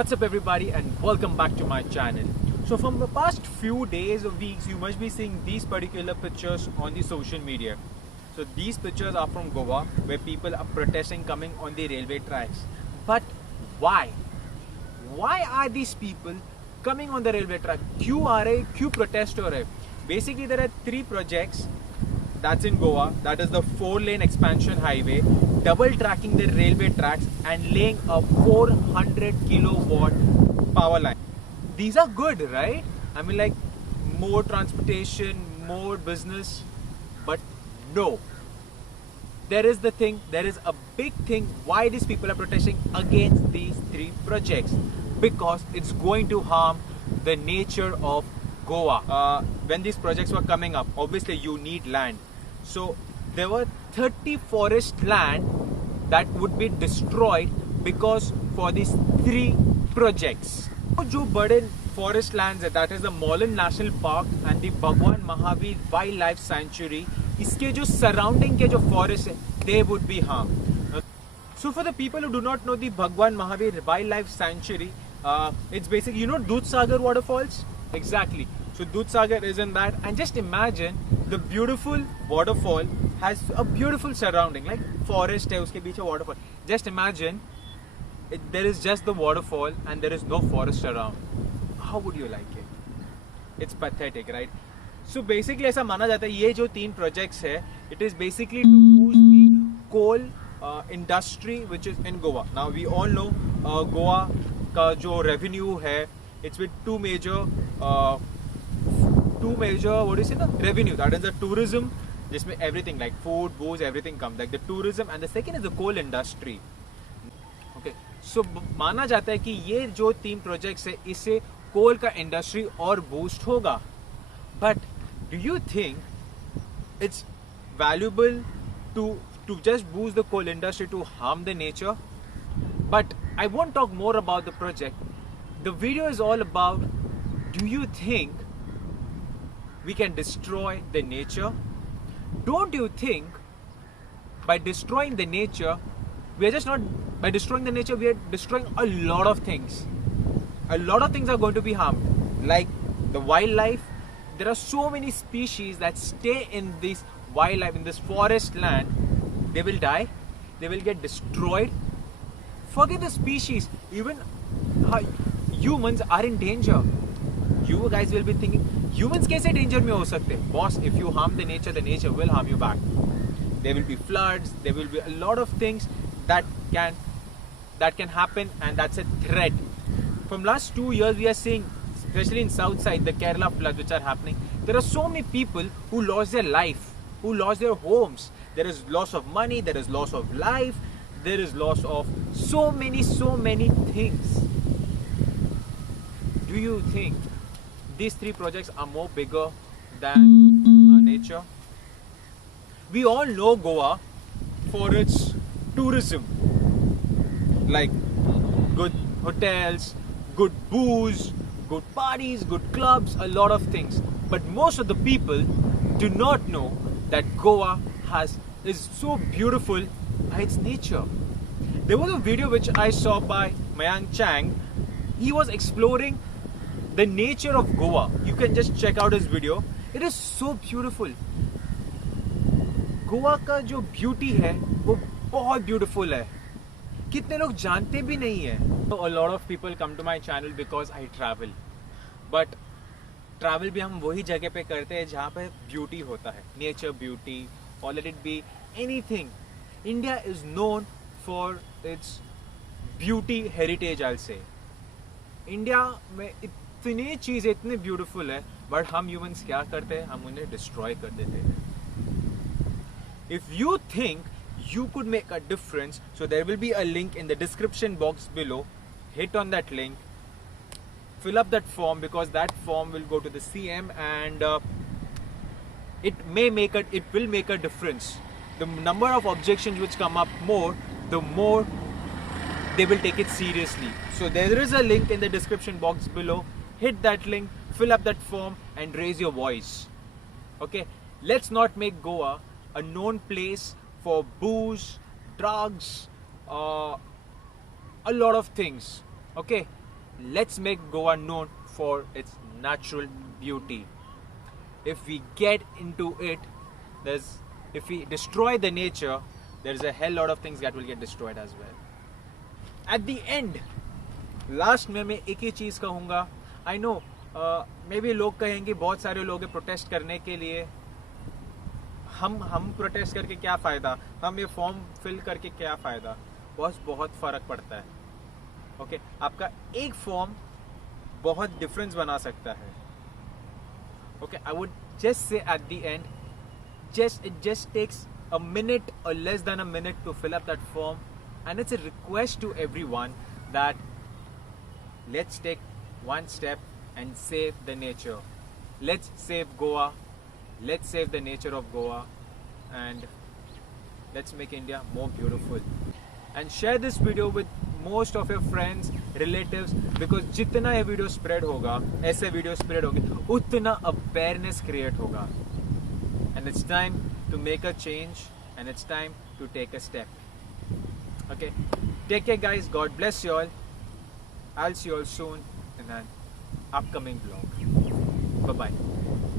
What's up everybody and welcome back to my channel. So from the past few days or weeks you must be seeing these particular pictures on the social media. So these pictures are from Goa where people are protesting coming on the railway tracks. But why? Why are these people coming on the railway track? क्यों आ रहे? क्यों protest हो रहे? Basically there are three projects that's in Goa. That is the 4-lane expansion highway, double tracking the railway tracks and laying a 400 kilowatt power line. These are good, right? I mean, like, more transportation, more business, but no. There is a big thing why these people are protesting against these three projects. Because it's going to harm the nature of Goa. When these projects were coming up, obviously you need land. So there were 30 forest land that would be destroyed because for these three projects. जो बड़े forest lands है, that is the Molan National Park and the Bhagwan Mahavir Wildlife Sanctuary, इसके जो surrounding के जो forest है, they would be harmed. So for the people who do not know the Bhagwan Mahavir Wildlife Sanctuary, it's basically, you know Dudhsagar waterfalls? Exactly. So Dudhsagar is in that, and just imagine the beautiful waterfall has a beautiful surrounding, like forest है उसके पीछे waterfall. Just imagine there is just the waterfall and there is no forest around. How would you like it? It's pathetic, right? So basically ऐसा माना जाता है ये जो तीन projects है, it is basically to boost the coal industry which is in Goa. Now we all know Goa का जो revenue है, it's with two major what do you say na? Revenue. That is the tourism, जिसमें everything like food, booze, everything comes. Like the tourism, and the second is the coal industry. Okay. So माना जाता है कि ये जो तीन projects है, इससे coal का industry और boost होगा. But do you think it's valuable to just boost the coal industry to harm the nature? But I won't talk more about the project. The video is all about, do you think we can destroy the nature? Don't you think by destroying the nature, we are just not, by destroying the nature, we are destroying a lot of things. A lot of things are going to be harmed. Like the wildlife, there are so many species that stay in this wildlife, in this forest land. They will die, they will get destroyed. Forget the species, even humans are in danger. You guys will be thinking, humans कैसे danger में हो सकते? Boss, if you harm the nature will harm you back. There will be floods, there will be a lot of things that can happen, and that's a threat. From last 2 years we are seeing, especially in south side, the Kerala floods which are happening. There are so many people who lost their life, who lost their homes. There is loss of money, there is loss of life, there is loss of so many things. Do you think these three projects are more bigger than nature? We all know Goa for its tourism, like good hotels, good booze, good parties, good clubs, a lot of things. But most of the people do not know that Goa is so beautiful by its nature. There was a video which I saw by Mayank Chang. He was exploring the nature of Goa. You can just check out his video. It is so beautiful. Goa का जो beauty है वो बहुत beautiful है. कितने लोग जानते भी नहीं है. A lot of people come to my channel because I travel. But travel भी हम वही जगह पे करते हैं जहाँ पे ब्यूटी होता है. Nature beauty, or let it be anything. India is known for its beauty heritage, I'll say. India में इतनी चीज़ें इतने beautiful है, but हम humans क्या करते हैं? हम उन्हें destroy कर देते हैं. If you think you could make a difference, so there will be a link in the description box below. Hit on that link, fill up that form, because that form will go to the CM, and it will make a difference. The number of objections which come up more, the more they will take it seriously. So there is a link in the description box below. Hit that link, fill up that form, and raise your voice. Okay, let's not make Goa a known place for booze, drugs, a lot of things. Okay, let's make Goa known for its natural beauty. If we get into it, if we destroy the nature, there's a hell lot of things that will get destroyed as well. At the end, last में मैं एक ही चीज़ कहूँगा. I know may be लोग कहेंगे, बहुत सारे लोग protest करने के लिए, हम प्रोटेस्ट करके क्या फ़ायदा, हम ये फॉर्म फिल करके क्या फ़ायदा. बहुत फ़र्क पड़ता है. ओके आपका एक फॉर्म बहुत डिफरेंस बना सकता है. Okay I would just say at the end, it just takes a minute or less than a minute to fill up that form, and it's a request to everyone that let's take one step and save the nature. Let's save Goa. Let's save the nature of Goa, and let's make India more beautiful. And share this video with most of your friends, relatives, because जितना ये video spread होगा, ऐसे video spread होंगे, उतना awareness create होगा. And it's time to make a change, and it's time to take a step. Okay, take care guys, God bless you all. I'll see you all soon in an upcoming vlog. Bye bye.